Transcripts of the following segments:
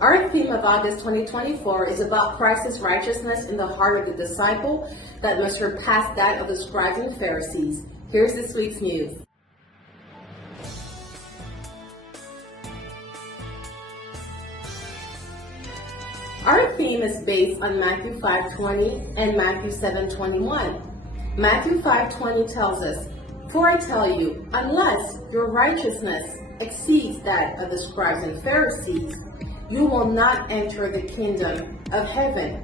Our theme of August 2024 is about Christ's righteousness in the heart of the disciple that must surpass that of the scribes and Pharisees. Here's this week's news. Our theme is based on Matthew 5:20 and Matthew 7:21. Matthew 5:20 tells us, "For I tell you, unless your righteousness exceeds that of the scribes and Pharisees, you will not enter the kingdom of heaven."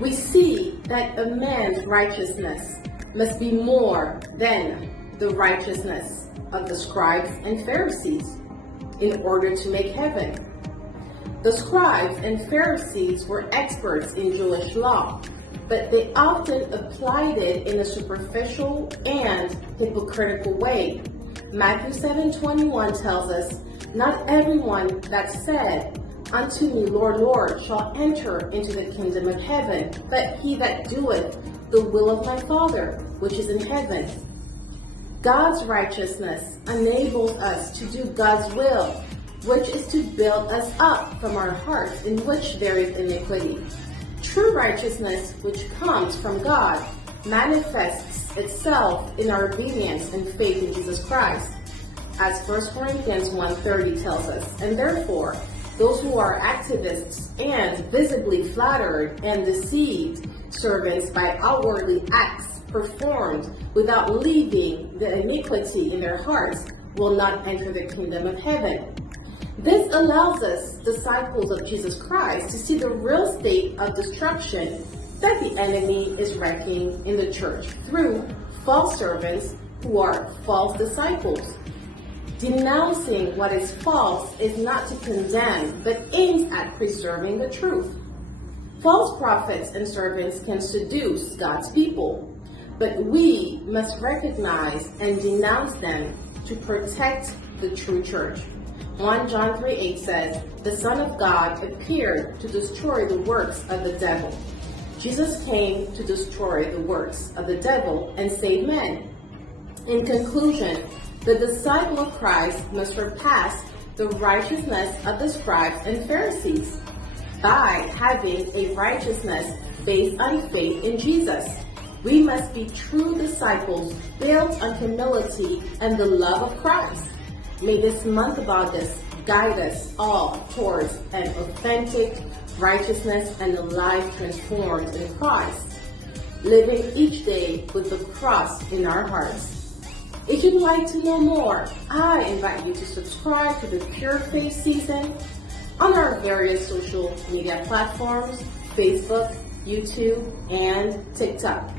We see that a man's righteousness must be more than the righteousness of the scribes and Pharisees in order to make heaven. The scribes and Pharisees were experts in Jewish law, but they often applied it in a superficial and hypocritical way. Matthew 7:21 tells us, "Not everyone that said unto me, Lord, Lord, shall enter into the kingdom of heaven, but he that doeth the will of my Father, which is in heaven." God's righteousness enables us to do God's will, which is to build us up from our hearts in which there is iniquity. True righteousness, which comes from God, manifests itself in our obedience and faith in Jesus Christ, as 1 Corinthians 1:30 tells us. And therefore, those who are activists and visibly flattered and deceived servants by outwardly acts performed without leaving the iniquity in their hearts will not enter the kingdom of heaven. This allows us, disciples of Jesus Christ, to see the real state of destruction that the enemy is wreaking in the church through false servants who are false disciples. Denouncing what is false is not to condemn, but aims at preserving the truth. False prophets and servants can seduce God's people, but we must recognize and denounce them to protect the true church. 1 John 3:8 says, "The Son of God appeared to destroy the works of the devil." Jesus came to destroy the works of the devil and save men. In conclusion, the disciple of Christ must surpass the righteousness of the scribes and Pharisees by having a righteousness based on faith in Jesus. We must be true disciples built on humility and the love of Christ. May this month of August guide us all towards an authentic righteousness and a life transformed in Christ, living each day with the cross in our hearts. If you'd like to know more, I invite you to subscribe to the Pure Faith Season on our various social media platforms, Facebook, YouTube, and TikTok.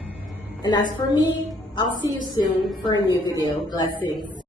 And as for me, I'll see you soon for a new video. Blessings.